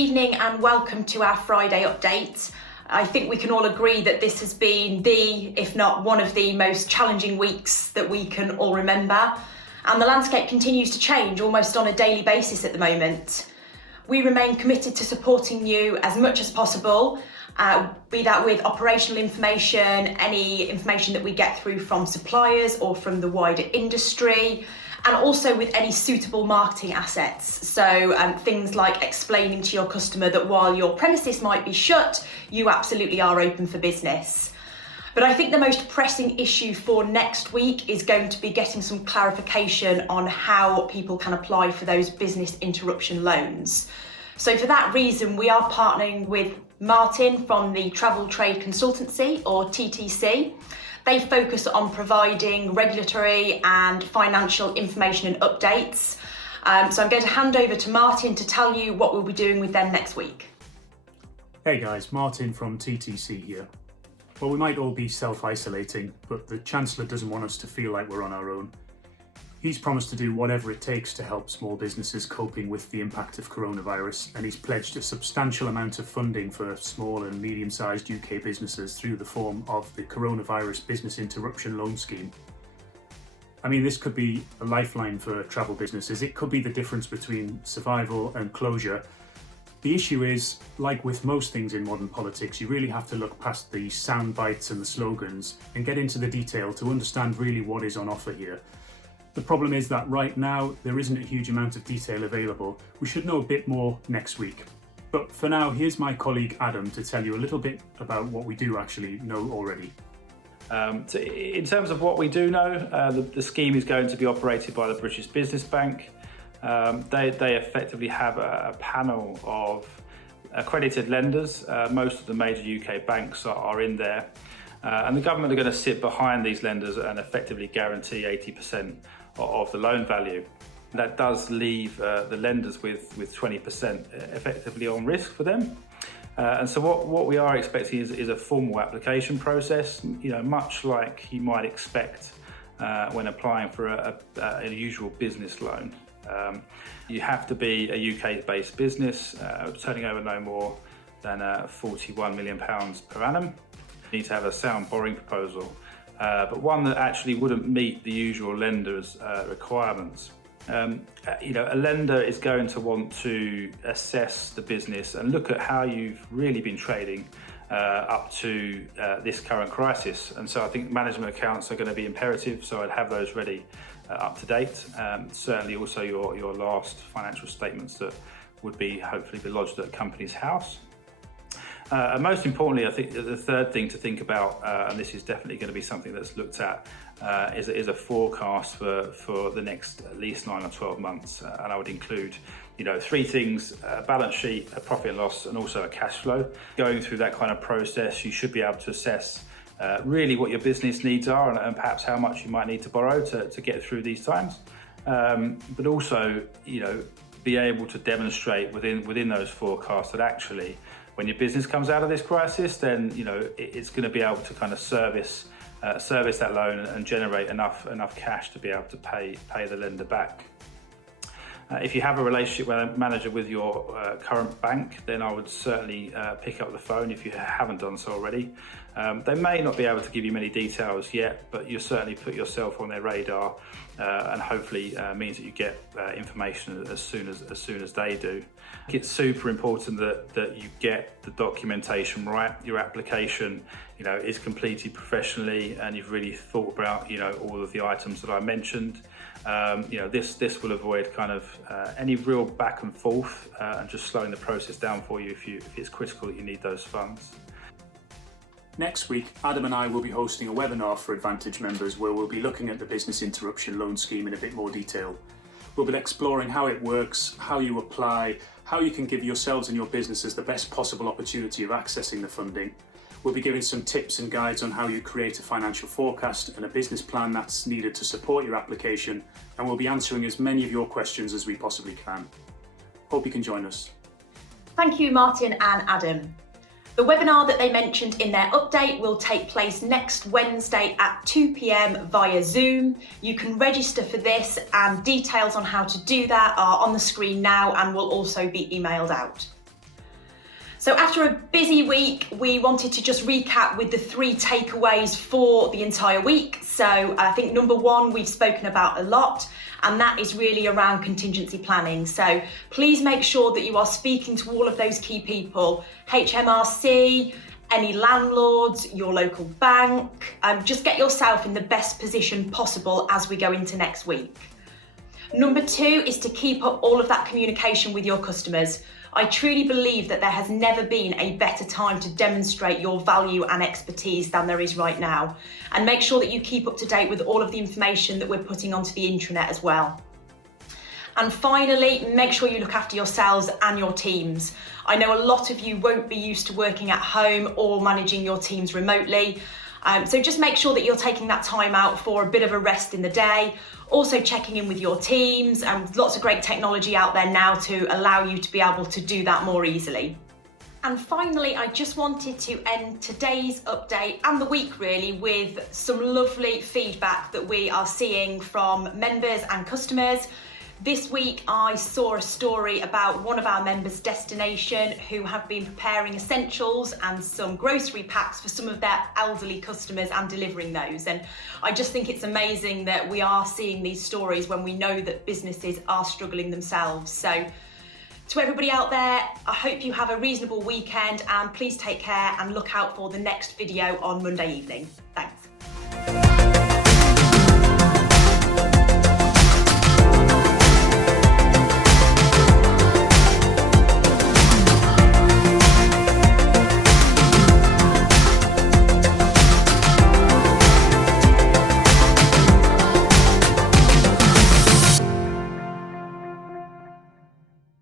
evening and welcome to our Friday update. I think we can all agree that this has been if not one of the most challenging weeks that we can all remember. And the landscape continues to change almost on a daily basis at the moment. We remain committed to supporting you as much as possible, be that with operational information, any information that we get through from suppliers or from the wider industry, and also with any suitable marketing assets. So things like explaining to your customer that while your premises might be shut, you absolutely are open for business. But I think the most pressing issue for next week is going to be getting some clarification on how people can apply for those business interruption loans. So for that reason, we are partnering with Martin from the Travel Trade Consultancy, or TTC. They focus on providing regulatory and financial information and updates. So I'm going to hand over to Martin to tell you what we'll be doing with them next week. Hey guys, Martin from TTC here. Well, we might all be self-isolating, but the Chancellor doesn't want us to feel like we're on our own. He's promised to do whatever it takes to help small businesses coping with the impact of coronavirus, and he's pledged a substantial amount of funding for small and medium-sized UK businesses through the form of the Coronavirus Business Interruption Loan Scheme. I mean, this could be a lifeline for travel businesses. It could be the difference between survival and closure. The issue is, like with most things in modern politics, you really have to look past the sound bites and the slogans and get into the detail to understand really what is on offer here. The problem is that right now, there isn't a huge amount of detail available. We should know a bit more next week. But for now, here's my colleague Adam to tell you a little bit about what we do actually know already. So in terms of what we do know, the scheme is going to be operated by the British Business Bank. They effectively have a panel of accredited lenders. Most of the major UK banks are in there. And the government are going to sit behind these lenders and effectively guarantee 80% of the loan value. That does leave the lenders with 20% effectively on risk for them. And so what we are expecting is a formal application process, much like you might expect when applying for a usual business loan. You have to be a UK-based business, turning over no more than £41 million per annum. You need to have a sound borrowing proposal, but one that actually wouldn't meet the usual lender's requirements. A lender is going to want to assess the business and look at how you've really been trading up to this current crisis. And so I think management accounts are going to be imperative, so I'd have those ready up to date. Certainly also your last financial statements that would hopefully be lodged at a company's house. And most importantly, I think the third thing to think about, and this is definitely going to be something that's looked at, is a forecast for the next at least 9 or 12 months. And I would include, three things: a balance sheet, a profit and loss, and also a cash flow. Going through that kind of process, you should be able to assess really what your business needs are and perhaps how much you might need to borrow to get through these times. But also, be able to demonstrate within those forecasts that actually, when your business comes out of this crisis, then it's going to be able to kind of service that loan and generate enough cash to be able to pay the lender back. If you have a relationship manager with your current bank, then I would certainly pick up the phone if you haven't done so already. They may not be able to give you many details yet, but you certainly put yourself on their radar, and hopefully means that you get information as soon as they do. It's super important that you get the documentation right. Your application, is completed professionally, and you've really thought about, all of the items that I mentioned. This will avoid kind of any real back and forth and just slowing the process down for you if it's critical that you need those funds. Next week, Adam and I will be hosting a webinar for Advantage members where we'll be looking at the Business Interruption Loan Scheme in a bit more detail. We'll be exploring how it works, how you apply, how you can give yourselves and your businesses the best possible opportunity of accessing the funding. We'll be giving some tips and guides on how you create a financial forecast and a business plan that's needed to support your application, and we'll be answering as many of your questions as we possibly can. Hope you can join us. Thank you, Martin and Adam. The webinar that they mentioned in their update will take place next Wednesday at 2 p.m. via Zoom. You can register for this, and details on how to do that are on the screen now and will also be emailed out. So after a busy week, we wanted to just recap with the 3 takeaways for the entire week. So I think number 1, we've spoken about a lot, and that is really around contingency planning. So please make sure that you are speaking to all of those key people, HMRC, any landlords, your local bank. Just get yourself in the best position possible as we go into next week. Number 2 is to keep up all of that communication with your customers. I truly believe that there has never been a better time to demonstrate your value and expertise than there is right now. And make sure that you keep up to date with all of the information that we're putting onto the intranet as well. And finally, make sure you look after yourselves and your teams. I know a lot of you won't be used to working at home or managing your teams remotely. So just make sure that you're taking that time out for a bit of a rest in the day. Also checking in with your teams, and lots of great technology out there now to allow you to be able to do that more easily. And finally, I just wanted to end today's update and the week really with some lovely feedback that we are seeing from members and customers. This week I saw a story about one of our members' destination who have been preparing essentials and some grocery packs for some of their elderly customers and delivering those. And I just think it's amazing that we are seeing these stories when we know that businesses are struggling themselves. So to everybody out there, I hope you have a reasonable weekend, and please take care and look out for the next video on Monday evening. Thanks.